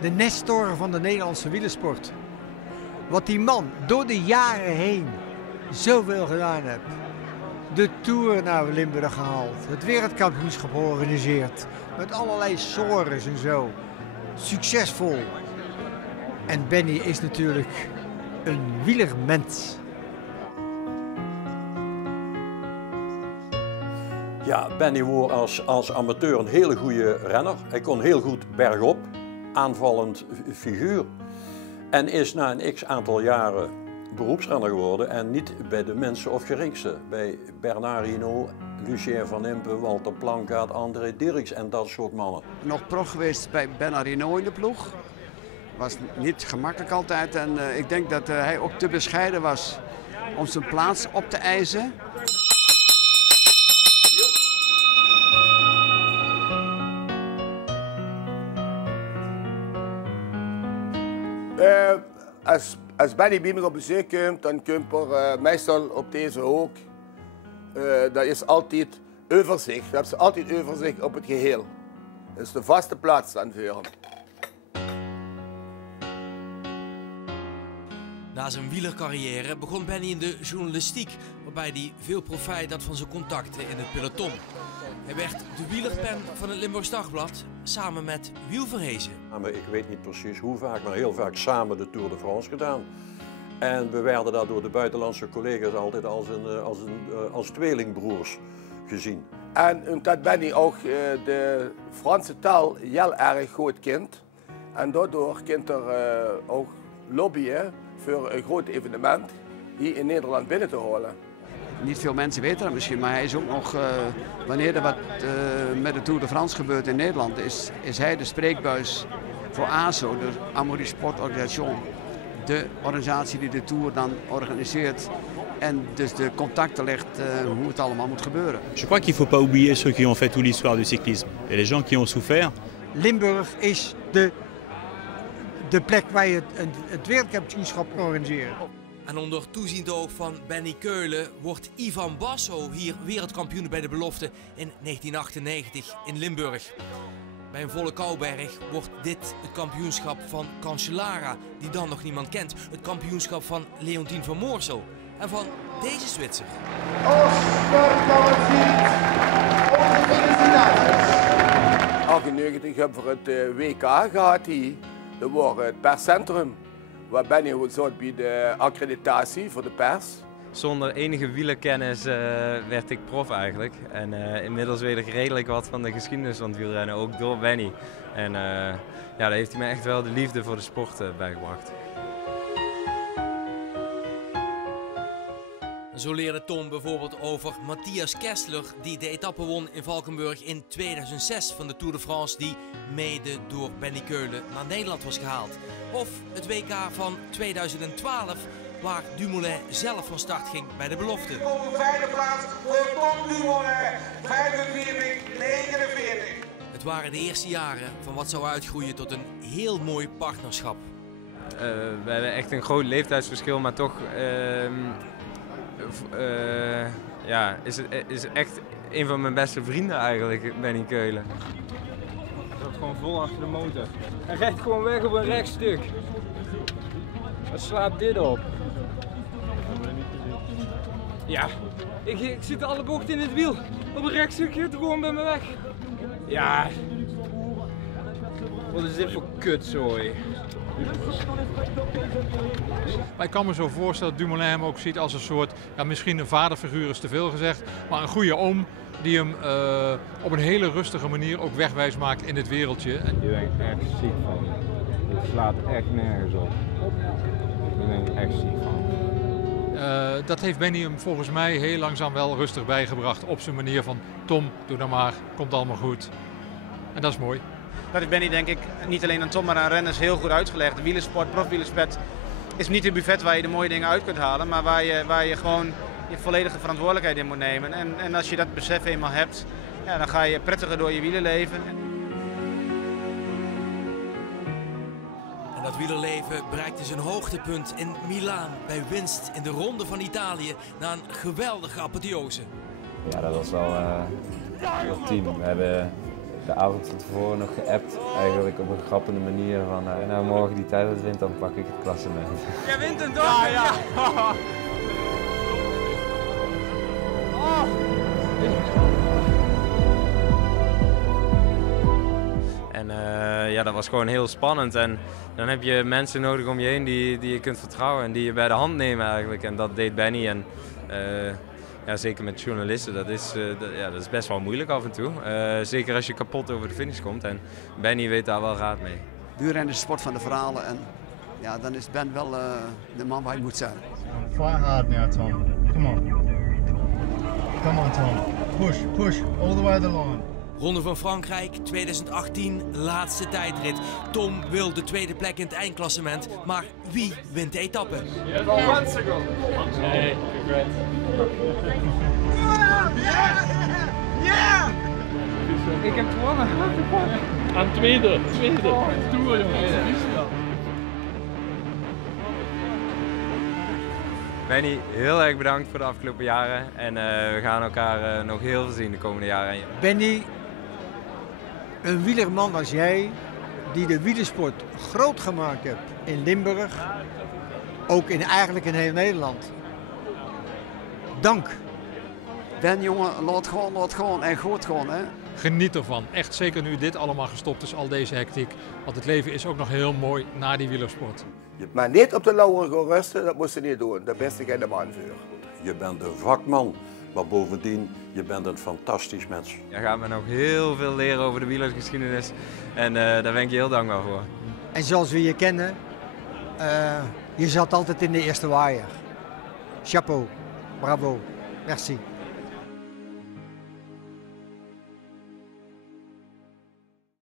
De Nestor van de Nederlandse wielersport. Wat die man door de jaren heen zoveel gedaan heeft. De Tour naar Limburg gehaald. Het wereldkampioenschap georganiseerd. Met allerlei sores en zo. Succesvol. En Benny is natuurlijk een wielermens. Ja, Benny was als amateur een hele goede renner. Hij kon heel goed bergop, aanvallend figuur. En is na een x-aantal jaren beroepsrenner geworden en niet bij de mensen of geringste. Bij Bernard Hinault, Lucien van Impe, Walter Plankaart, André Dirks en dat soort mannen. Nog prof geweest bij Bernard Hinault in de ploeg. Was niet gemakkelijk altijd en ik denk dat hij ook te bescheiden was om zijn plaats op te eisen. Als Benny bij me op bezoek komt, dan komt er meestal op deze hoek. Dat is altijd overzicht. Je hebt altijd overzicht op het geheel. Dat is de vaste plaats dan voor hem. Na zijn wielercarrière begon Benny in de journalistiek, waarbij hij veel profijt had van zijn contacten in het peloton. Hij werd de wielerpen van het Limburgs Dagblad samen met Wiel Verhezen. Ik weet niet precies hoe vaak, maar heel vaak samen de Tour de France gedaan. En we werden daar door de buitenlandse collega's altijd als tweelingbroers gezien. En omdat Benny ook de Franse taal heel erg goed kent. En daardoor kan er ook lobbyen voor een groot evenement hier in Nederland binnen te halen. Niet veel mensen weten dat misschien, maar hij is ook nog, wanneer er wat met de Tour de France gebeurt in Nederland, is hij de spreekbuis voor ASO, de Amaury Sport Organisation. De organisatie die de Tour dan organiseert en dus de contacten legt hoe het allemaal moet gebeuren. Je crois qu'il faut pas oublier ceux qui ont fait toute l'histoire du cyclisme et les gens qui ont souffert. Limburg is de plek waar je het wereldkampioenschap organiseert. En onder toeziend oog van Benny Keulen wordt Ivan Basso hier wereldkampioen bij de belofte in 1998 in Limburg. Bij een volle Kouberg wordt dit het kampioenschap van Cancellara, die dan nog niemand kent. Het kampioenschap van Leontien van Moorsel en van deze Zwitser. Oscar Cavacic, 98 hebben we het WK gehad hier. Dat was het perscentrum, waar Benny zat bij de accreditatie voor de pers. Zonder enige wielerkennis werd ik prof eigenlijk. En inmiddels weet ik redelijk wat van de geschiedenis van het wielrennen, ook door Benny. En ja, daar heeft hij me echt wel de liefde voor de sport bijgebracht. Zo leerde Tom bijvoorbeeld over Matthias Kessler, die de etappe won in Valkenburg in 2006 van de Tour de France, die mede door Benny Keulen naar Nederland was gehaald. Of het WK van 2012, waar Dumoulin zelf van start ging bij de belofte. Op de vijfde plaats voor Tom Dumoulin, 45-49. Het waren de eerste jaren van wat zou uitgroeien tot een heel mooi partnerschap. We hebben echt een groot leeftijdsverschil, maar toch ja, is echt een van mijn beste vrienden eigenlijk, Benny Keulen. Hij zat gewoon vol achter de motor. Hij rijdt gewoon weg op een rechtstuk. Wat slaat dit op? Ja, ik zit alle bochten in het wiel. Op een rechtstuk gaat gewoon bij me weg. Ja, wat is dit voor kutzooi? Maar ik kan me zo voorstellen dat Dumoulin hem ook ziet als een soort, ja, misschien een vaderfiguur is te veel gezegd, maar een goede oom die hem op een hele rustige manier ook wegwijs maakt in dit wereldje. Je bent echt ziek van. Het slaat echt nergens op. Daar ben ik echt ziek van. Dat heeft Benny hem volgens mij heel langzaam wel rustig bijgebracht op zijn manier van Tom, doe nou maar, komt allemaal goed. En dat is mooi. Dat heeft Benny denk ik niet alleen aan Tom, maar aan renners heel goed uitgelegd. De wielersport, profwielersport is niet een buffet waar je de mooie dingen uit kunt halen, maar waar je gewoon je volledige verantwoordelijkheid in moet nemen. En als je dat besef eenmaal hebt, ja, dan ga je prettiger door je wielerleven. En dat wielerleven bereikte zijn hoogtepunt in Milaan bij winst in de Ronde van Italië na een geweldige apotheose. Ja, dat was wel ultiem. We hebben de avond van tevoren nog geappt, eigenlijk op een grappende manier van nou morgen die tijdrit wint, dan pak ik het klassement. Jij wint hem toch? Ja. En ja, dat was gewoon heel spannend en dan heb je mensen nodig om je heen die je kunt vertrouwen en die je bij de hand nemen eigenlijk. En dat deed Benny en ja, zeker met journalisten, dat is best wel moeilijk af en toe. Zeker als je kapot over de finish komt en Benny weet daar wel raad mee. Wielrennen is de sport van de verhalen en ja, dan is Ben wel de man waar je moet zijn. Fight hard now, Tom. Come on. Come on, Tom. Push, all the way to the line. Ronde van Frankrijk 2018, laatste tijdrit. Tom wil de tweede plek in het eindklassement, maar wie wint de etappe? Nee, congrats. Ik heb gewonnen. Aan tweede. Tour, jongen. Benny, heel erg bedankt voor de afgelopen jaren en we gaan elkaar nog heel veel zien de komende jaren. Benny, een wielerman als jij, die de wielersport groot gemaakt hebt in Limburg, ook eigenlijk in heel Nederland. Dank. Ben jongen, laat gewoon en goed gewoon. Hè? Geniet ervan. Echt zeker nu dit allemaal gestopt is, al deze hectiek. Want het leven is ook nog heel mooi na die wielersport. Maar niet op de lauwen gaan rusten, dat moest je niet doen. Daar ben je de man voor. Je bent een vakman, maar bovendien, je bent een fantastisch mens. Je gaat me nog heel veel leren over de wielergeschiedenis en daar ben ik je heel dankbaar voor. En zoals we je kennen, je zat altijd in de eerste waaier. Chapeau, bravo, merci.